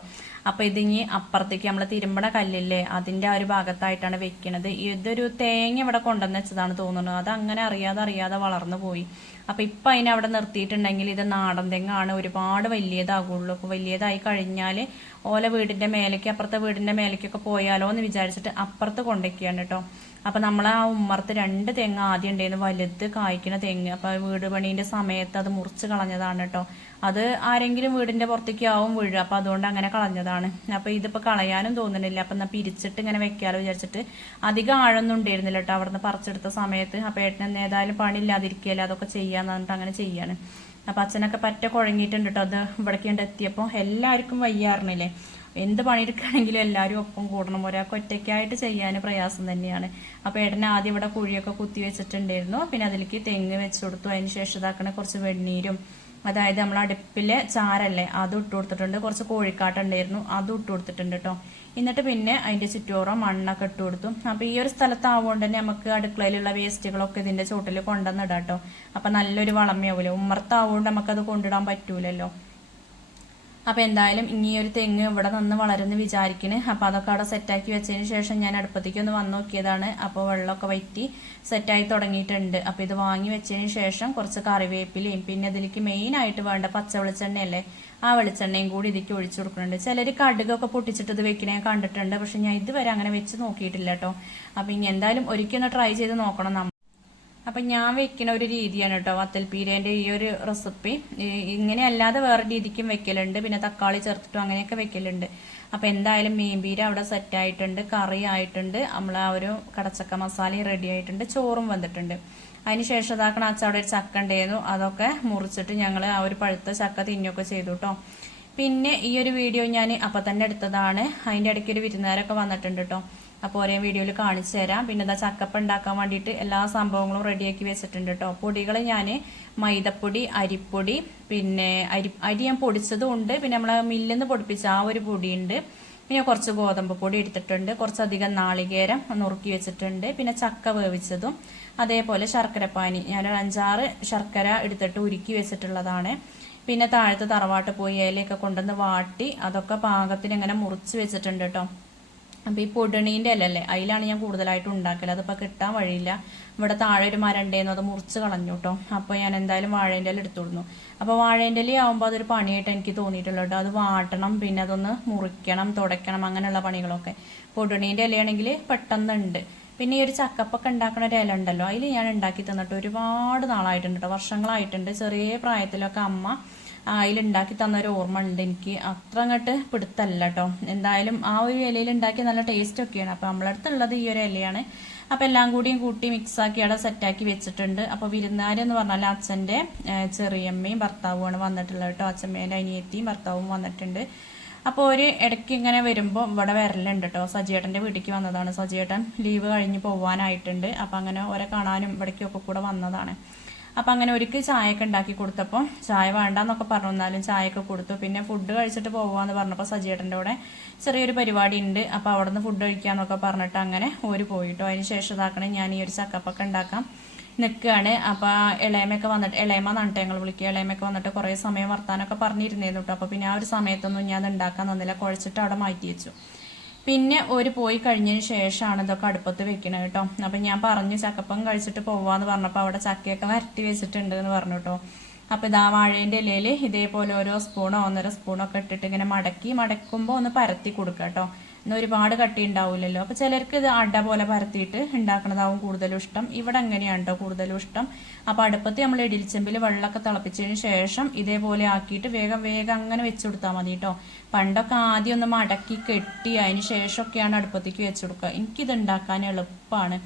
അപ്പോൾ ഇതിങ്ങി അപ്പുറത്തേക്ക് നമ്മൾ തിരുമ്പണ കല്ലില്ലേ അതിൻ്റെ ആ ഒരു ഭാഗത്തായിട്ടാണ് വെക്കണത്. ഇതൊരു തേങ്ങ ഇവിടെ കൊണ്ടുവന്ന് വെച്ചതാണ് തോന്നുന്നത്. അത് അങ്ങനെ അറിയാതെ വളർന്നു പോയി. അപ്പോൾ ഇപ്പം അതിനെ അവിടെ നിർത്തിയിട്ടുണ്ടെങ്കിൽ ഇത് നാടൻ തെങ്ങാണ്, ഒരുപാട് വലിയതാകുള്ളൂ. അപ്പോൾ വലിയതായി കഴിഞ്ഞാൽ ഓല വീടിൻ്റെ മേലേക്ക് അപ്പുറത്തെ വീടിൻ്റെ മേലേക്കൊക്കെ പോയാലോ എന്ന് വിചാരിച്ചിട്ട് അപ്പുറത്ത് കൊണ്ടുവയ്ക്കുകയാണ് കേട്ടോ. അപ്പോൾ നമ്മൾ ആ ഉമ്മർത്ത് 2 തെങ്ങ് ആദ്യം ഉണ്ടായിരുന്നു, വലുത് കായ്ക്കുന്ന തെങ്ങ്. അപ്പോൾ വീട് പണീൻ്റെ സമയത്ത് അത് മുറിച്ച് കളഞ്ഞതാണ് കേട്ടോ. അത് ആരെങ്കിലും വീടിൻ്റെ പുറത്തേക്ക് ആവും വീഴുക, അപ്പോൾ അതുകൊണ്ട് അങ്ങനെ കളഞ്ഞതാണ്. അപ്പോൾ ഇതിപ്പോൾ കളയാനും തോന്നുന്നില്ല. അപ്പം എന്നാൽ പിരിച്ചിട്ട് ഇങ്ങനെ വെക്കാലോ വിചാരിച്ചിട്ട്. അധികം ആഴൊന്നും ഉണ്ടായിരുന്നില്ല കേട്ടോ അവിടെ നിന്ന് പറിച്ചെടുത്ത സമയത്ത്. അപ്പോൾ ഏട്ടന് ഏതായാലും പണിയില്ലാതിരിക്കുകയല്ലേ, അതൊക്കെ ചെയ്യാന്ന് പറഞ്ഞിട്ട് അങ്ങനെ ചെയ്യാണ്. അപ്പം അച്ഛനൊക്കെ പറ്റ കുഴങ്ങിയിട്ടുണ്ട് കേട്ടോ. അത് ഇവിടേക്ക് എത്തിയപ്പോൾ എല്ലാവർക്കും വയ്യാറിനില്ലേ, എന്ത് പണിയെടുക്കുകയാണെങ്കിലും എല്ലാവരും ഒപ്പം കൂടണം. ഒരാൾക്ക് ഒറ്റയ്ക്കായിട്ട് ചെയ്യാൻ പ്രയാസം തന്നെയാണ്. അപ്പോൾ ഏട്ടന് ആദ്യം ഇവിടെ കുഴിയൊക്കെ കുത്തി വെച്ചിട്ടുണ്ടായിരുന്നു. പിന്നെ അതിലേക്ക് തെങ്ങ് വെച്ച് കൊടുത്തു. അതിന് ശേഷം ഇതാക്കണ കുറച്ച് വെണ്ണീരും അതായത് നമ്മൾ അടുപ്പിലെ ചാരല്ലേ അത് ഇട്ട് കൊടുത്തിട്ടുണ്ട്, കുറച്ച് കോഴിക്കാട്ടുണ്ടായിരുന്നു അതും ഇട്ട് കൊടുത്തിട്ടുണ്ട് കേട്ടോ. എന്നിട്ട് പിന്നെ അതിന്റെ ചുറ്റോറം മണ്ണൊക്കെ ഇട്ട് കൊടുത്തു. അപ്പൊ ഈ ഒരു സ്ഥലത്താവുകൊണ്ട് തന്നെ നമുക്ക് അടുക്കളയിലുള്ള വേസ്റ്റുകളൊക്കെ ഇതിന്റെ ചോട്ടിൽ കൊണ്ടുവന്നിടാം കേട്ടോ. അപ്പൊ നല്ലൊരു വളമയാവൂലോ. ഉമ്മറത്താവുകൊണ്ട് നമുക്കത് കൊണ്ടിടാൻ പറ്റൂലല്ലോ. അപ്പൊ എന്തായാലും ഇനി ഒരു തെങ്ങ് ഇവിടെ നിന്ന് വളരുന്ന വിചാരിക്കണ്. അപ്പൊ അതൊക്കെ അവിടെ സെറ്റാക്കി വെച്ചതിന് ശേഷം ഞാൻ അടുപ്പത്തേക്ക് ഒന്ന് വന്ന് നോക്കിയതാണ്. അപ്പോൾ വെള്ളമൊക്കെ വറ്റി സെറ്റായി തുടങ്ങിയിട്ടുണ്ട്. അപ്പൊ ഇത് വാങ്ങി വെച്ചതിന് ശേഷം കുറച്ച് കറിവേപ്പിലയും പിന്നെ ഇതിലേക്ക് മെയിൻ ആയിട്ട് വേണ്ട പച്ച വെളിച്ചെണ്ണയല്ലേ, ആ വെളിച്ചെണ്ണയും കൂടി ഇതിലേക്ക് ഒഴിച്ചു കൊടുക്കുന്നുണ്ട്. ചിലർ കടുകൊക്കെ പൊട്ടിച്ചിട്ട് ഇത് വെക്കണേ കണ്ടിട്ടുണ്ട്, പക്ഷെ ഞാൻ ഇതുവരെ അങ്ങനെ വെച്ച് നോക്കിയിട്ടില്ല കേട്ടോ. അപ്പൊ ഇനി എന്തായാലും ഒരിക്കലും ട്രൈ ചെയ്ത് നോക്കണം. അപ്പൊ ഞാൻ വെക്കുന്ന ഒരു രീതിയാണ് കേട്ടോ വത്തൽപ്പീരേന്റെ ഈ ഒരു റെസിപ്പി. ഇങ്ങനെ അല്ലാതെ വേറെ രീതിക്കും വെക്കലുണ്ട്, പിന്നെ തക്കാളി ചേർത്തിട്ടും അങ്ങനെയൊക്കെ വെക്കലുണ്ട്. അപ്പൊ എന്തായാലും മീൻപീര അവിടെ സെറ്റ് ആയിട്ടുണ്ട്, കറി ആയിട്ടുണ്ട്, നമ്മൾ ആ ഒരു കടച്ചക്ക മസാലയും റെഡി ആയിട്ടുണ്ട്, ചോറും വന്നിട്ടുണ്ട്. അതിനുശേഷം ഇതാക്കണ അവിടെ ഒരു ചക്ക ഉണ്ടായിരുന്നു, അതൊക്കെ മുറിച്ചിട്ട് ഞങ്ങൾ ആ ഒരു പഴുത്ത ചക്ക തിന്നൊക്കെ ചെയ്തു കേട്ടോ. പിന്നെ ഈ ഒരു വീഡിയോ ഞാൻ അപ്പം തന്നെ എടുത്തതാണ്. അതിൻ്റെ ഇടയ്ക്ക് ഒരു വിരുന്നുകാരൊക്കെ വന്നിട്ടുണ്ട് കേട്ടോ. അപ്പോൾ ഒരേ വീഡിയോയിൽ കാണിച്ചു തരാം. പിന്നെ എന്താ ചക്കപ്പ ഉണ്ടാക്കാൻ വേണ്ടിയിട്ട് എല്ലാ സംഭവങ്ങളും റെഡിയാക്കി വെച്ചിട്ടുണ്ട് കേട്ടോ. പൊടികൾ ഞാൻ മൈദപ്പൊടി, അരിപ്പൊടി, പിന്നെ അരി ഞാൻ പൊടിച്ചതും ഉണ്ട്, പിന്നെ നമ്മൾ മില്ലിൽ നിന്ന് പൊടിപ്പിച്ച ആ ഒരു പൊടിയുണ്ട്, പിന്നെ കുറച്ച് ഗോതമ്പ് പൊടി എടുത്തിട്ടുണ്ട്, കുറച്ചധികം നാളികേരം നുറുക്കി വെച്ചിട്ടുണ്ട്, പിന്നെ ചക്ക വേവിച്ചതും അതേപോലെ ശർക്കരപ്പാനി ഞാനൊരു 5-6 ശർക്കര എടുത്തിട്ട് ഉരുക്കി വെച്ചിട്ടുള്ളതാണ്. പിന്നെ താഴത്ത് തറവാട്ട് പോയി ഇലയൊക്കെ കൊണ്ടുവന്ന് വാട്ടി അതൊക്കെ പാകത്തിന് ഇങ്ങനെ മുറിച്ച് വെച്ചിട്ടുണ്ട് കേട്ടോ. അപ്പം ഈ പൊടണീൻ്റെ ഇലല്ലേ അതിലാണ് ഞാൻ കൂടുതലായിട്ട് ഉണ്ടാക്കല്. അതിപ്പോൾ കിട്ടാൻ വഴിയില്ല. ഇവിടെ താഴെ ഒരു മരം ഉണ്ടായിരുന്നു, അത് മുറിച്ച് കളഞ്ഞു കേട്ടോ. അപ്പോൾ ഞാൻ എന്തായാലും വാഴേൻ്റെ ഇല എടുത്തുകൊടുന്നു. അപ്പോൾ വാഴേൻ്റെ ഇല ആകുമ്പോൾ അതൊരു പണിയായിട്ട് എനിക്ക് തോന്നിയിട്ടുള്ളൂ കേട്ടോ. അത് വാട്ടണം, പിന്നെ അതൊന്ന് മുറിക്കണം, തുടയ്ക്കണം, അങ്ങനെയുള്ള പണികളൊക്കെ. പൊടണീൻ്റെ ഇലയാണെങ്കിൽ പെട്ടെന്നുണ്ട്. പിന്നെ ഈ ഒരു ചക്കപ്പൊക്കെ ഉണ്ടാക്കുന്ന ഒരു ഇല ഉണ്ടല്ലോ, അതിൽ ഞാൻ ഉണ്ടാക്കി തന്നിട്ട് ഒരുപാട് നാളായിട്ടുണ്ട് കേട്ടോ, വർഷങ്ങളായിട്ടുണ്ട്. ചെറിയ പ്രായത്തിലൊക്കെ അമ്മ അതിലുണ്ടാക്കി തന്നൊരു ഓർമ്മ ഉണ്ട് എനിക്ക്. അത്ര അങ്ങോട്ട് പിടുത്തല്ല കേട്ടോ. എന്തായാലും ആ ഒരു ഇലയിൽ ഉണ്ടാക്കി നല്ല ടേസ്റ്റ് ഒക്കെയാണ്. അപ്പോൾ നമ്മളടുത്തുള്ളത് ഈ ഒരു ഇലയാണ്. അപ്പോൾ എല്ലാം കൂടിയും കൂട്ടി മിക്സാക്കി അവിടെ സെറ്റാക്കി വെച്ചിട്ടുണ്ട്. അപ്പോൾ വിരുന്നുകാരെന്ന് പറഞ്ഞാൽ അച്ഛൻ്റെ ചെറിയമ്മയും ഭർത്താവുമാണ് വന്നിട്ടുള്ളത് കേട്ടോ. അച്ഛമ്മേൻ്റെ അനിയത്തിയും ഭർത്താവും വന്നിട്ടുണ്ട്. അപ്പോൾ ഒരു ഇടയ്ക്ക് ഇങ്ങനെ വരുമ്പോൾ ഇവിടെ വരലുണ്ട് കേട്ടോ. സജിയേട്ടൻ്റെ വീട്ടിലേക്ക് വന്നതാണ്. സജിയേട്ടൻ ലീവ് കഴിഞ്ഞ് പോകാനായിട്ടുണ്ട്. അപ്പോൾ അങ്ങനെ ഓരെ കാണാനും ഇവിടേക്കൊക്കെ കൂടെ വന്നതാണ്. അപ്പം അങ്ങനെ ഒരിക്കൽ ചായയൊക്കെ ഉണ്ടാക്കി കൊടുത്തപ്പോൾ ചായ വേണ്ടാന്നൊക്കെ പറഞ്ഞു, എന്നാലും ചായയൊക്കെ കൊടുത്തു. പിന്നെ ഫുഡ് കഴിച്ചിട്ട് പോകാമെന്ന് പറഞ്ഞപ്പോൾ സജിയേട്ടൻ്റെ കൂടെ ചെറിയൊരു പരിപാടി ഉണ്ട്, അപ്പോൾ അവിടെ നിന്ന് ഫുഡ് കഴിക്കാമെന്നൊക്കെ പറഞ്ഞിട്ട് അങ്ങനെ ഒരു പോയിട്ടോ. അതിന് ശേഷം ഇതാക്കണേ ഞാൻ ഈ ഒരു ചക്കപ്പൊക്കെ ഉണ്ടാക്കാം നിൽക്കുകയാണ്. അപ്പോൾ ഇളയമൊക്കെ വന്നിട്ട്, ഇളയമ നന്നിട്ട് ഞങ്ങൾ വിളിക്കുക, ഇളയമൊക്കെ വന്നിട്ട് കുറേ സമയം വർത്താനൊക്കെ പറഞ്ഞിരുന്നേന്നു കേട്ടോ. അപ്പോൾ പിന്നെ ആ ഒരു സമയത്തൊന്നും ഞാൻ അത് ഉണ്ടാക്കാൻ തന്നില്ല, കുഴച്ചിട്ട് അവിടെ മാറ്റി വെച്ചു. പിന്നെ ഒരു പോയി കഴിഞ്ഞതിന് ശേഷമാണ് ഇതൊക്കെ അടുപ്പത്ത് വെക്കണത് കേട്ടോ. അപ്പം ഞാൻ പറഞ്ഞു ചക്കപ്പം കഴിച്ചിട്ട് പോവാന്ന് പറഞ്ഞപ്പോൾ അവിടെ ചക്കയൊക്കെ വരട്ടി വെച്ചിട്ടുണ്ട് എന്ന് പറഞ്ഞു കേട്ടോ. അപ്പോൾ ഇതാ വാഴേൻ്റെ ഇലയിൽ ഇതേപോലെ ഓരോ സ്പൂണോ 1.5 സ്പൂണോ ഒക്കെ ഇട്ടിട്ട് ഇങ്ങനെ മടക്കുമ്പോൾ ഒന്ന് പരത്തി കൊടുക്കുക കേട്ടോ. ഇന്ന് ഒരുപാട് കട്ടി ഉണ്ടാവില്ലല്ലോ. അപ്പോൾ ചിലർക്ക് ഇത് അട പോലെ പരത്തിയിട്ട് ഉണ്ടാക്കണതാവും കൂടുതലും ഇഷ്ടം. ഇവിടെ അങ്ങനെയാണ് കേട്ടോ കൂടുതലും ഇഷ്ടം. അപ്പോൾ അടുപ്പത്ത് നമ്മൾ ഇടിൽച്ചെമ്പിൽ വെള്ളമൊക്കെ തിളപ്പിച്ചതിന് ശേഷം ഇതേപോലെ ആക്കിയിട്ട് വേഗം അങ്ങനെ വെച്ച് കൊടുത്താൽ മതി കേട്ടോ. പണ്ടൊക്കെ ആദ്യം ഒന്ന് മടക്കി കെട്ടി അതിന് ശേഷമൊക്കെയാണ് അടുപ്പത്തേക്ക് വെച്ച് കൊടുക്കുക. എനിക്കിത് ഉണ്ടാക്കാൻ എളുപ്പമാണ്.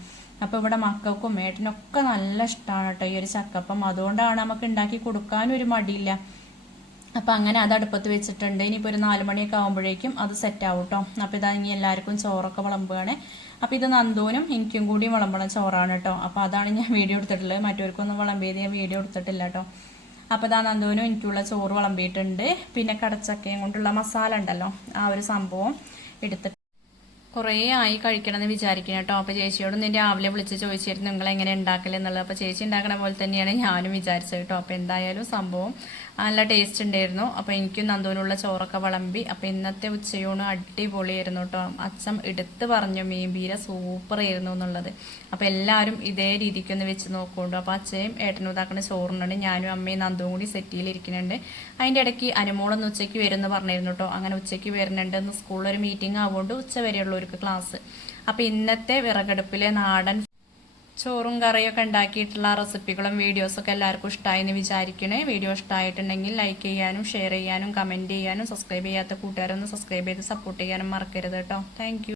അപ്പോൾ ഇവിടെ മക്കൾക്കും ഏട്ടനൊക്കെ നല്ല ഇഷ്ടമാണ് കേട്ടോ ഈ ഒരു ചക്കപ്പം. അതുകൊണ്ടാണ് നമുക്ക് ഉണ്ടാക്കി കൊടുക്കാനും ഒരു മടിയില്ല. അപ്പം അങ്ങനെ അത് അടുപ്പത്ത് വെച്ചിട്ടുണ്ട്. ഇനിയിപ്പോൾ ഒരു 4 മണിയൊക്കെ ആകുമ്പോഴേക്കും അത് സെറ്റ് ആവും കേട്ടോ. അപ്പോൾ ഇതാ ഇനി എല്ലാവർക്കും ചോറൊക്കെ വിളമ്പുകയാണ്. അപ്പോൾ ഇത് നന്ദൂനും എനിക്കും കൂടി വിളമ്പണ ചോറാണ് കേട്ടോ. അപ്പോൾ അതാണ് ഞാൻ വീഡിയോ എടുത്തിട്ടുള്ളത്. മറ്റവർക്കൊന്നും വിളമ്പിയത് ഞാൻ വീഡിയോ എടുത്തിട്ടില്ല കേട്ടോ. അപ്പോൾ ഇതാ നന്ദൂനും എനിക്കുള്ള ചോറ് വിളമ്പിയിട്ടുണ്ട്. പിന്നെ കടച്ചക്കയും കൊണ്ടുള്ള മസാല ഉണ്ടല്ലോ, ആ ഒരു സംഭവം എടുത്തിട്ട് കുറേ ആയി കഴിക്കണമെന്ന് വിചാരിക്കണം കേട്ടോ. അപ്പോൾ ചേച്ചിയോട് ഞാൻ രാവിലെ വിളിച്ച് ചോദിച്ചിരുന്നു നിങ്ങൾ എങ്ങനെ ഉണ്ടാക്കലെന്നുള്ളത്. അപ്പോൾ ചേച്ചി ഉണ്ടാക്കണ പോലെ തന്നെയാണ് ഞാനും വിചാരിച്ചത് കേട്ടോ. അപ്പോൾ എന്തായാലും സംഭവം നല്ല ടേസ്റ്റ് ഉണ്ടായിരുന്നു. അപ്പോൾ എനിക്കും നന്ദൂനുള്ള ചോറൊക്കെ വിളമ്പി. അപ്പോൾ ഇന്നത്തെ ഉച്ചയൂണ് അടിപൊളിയായിരുന്നു കേട്ടോ. അച്ഛൻ എടുത്ത് പറഞ്ഞു മീൻപീര സൂപ്പർ ആയിരുന്നു എന്നുള്ളത്. അപ്പോൾ എല്ലാവരും ഇതേ രീതിക്കൊന്ന് വെച്ച് നോക്കുന്നുണ്ട്. അപ്പോൾ അച്ഛയും ഏട്ടനും ഇതാക്കുന്ന ചോറുണ്ട്, ഞാനും അമ്മയും നന്ദുവും കൂടി സെറ്റിയിലിരിക്കുന്നുണ്ട്. അതിൻ്റെ ഇടയ്ക്ക് അനുമോളൊന്ന് ഉച്ചയ്ക്ക് വരുമെന്ന് പറഞ്ഞിരുന്നു കേട്ടോ. അങ്ങനെ ഉച്ചയ്ക്ക് വരുന്നുണ്ട്. ഇന്ന് സ്കൂളിലൊരു മീറ്റിംഗ് ആവുകൊണ്ട് ഉച്ച വരെയുള്ളവർക്ക് ക്ലാസ്. അപ്പോൾ ഇന്നത്തെ വിറകടുപ്പിലെ നാടൻ ചോറും കറിയൊക്കെ ഉണ്ടാക്കിയിട്ടുള്ള റെസിപ്പികളും വീഡിയോസൊക്കെ എല്ലാവർക്കും ഇഷ്ടമായി എന്ന് വിചാരിക്കണേ. വീഡിയോ ഇഷ്ടമായിട്ടുണ്ടെങ്കിൽ ലൈക്ക് ചെയ്യാനും ഷെയർ ചെയ്യാനും കമൻറ്റ് ചെയ്യാനും സബ്സ്ക്രൈബ് ചെയ്യാത്ത കൂട്ടുകാരൊന്ന് സബ്സ്ക്രൈബ് ചെയ്ത് സപ്പോർട്ട് ചെയ്യാനും മറക്കരുത് കേട്ടോ. താങ്ക്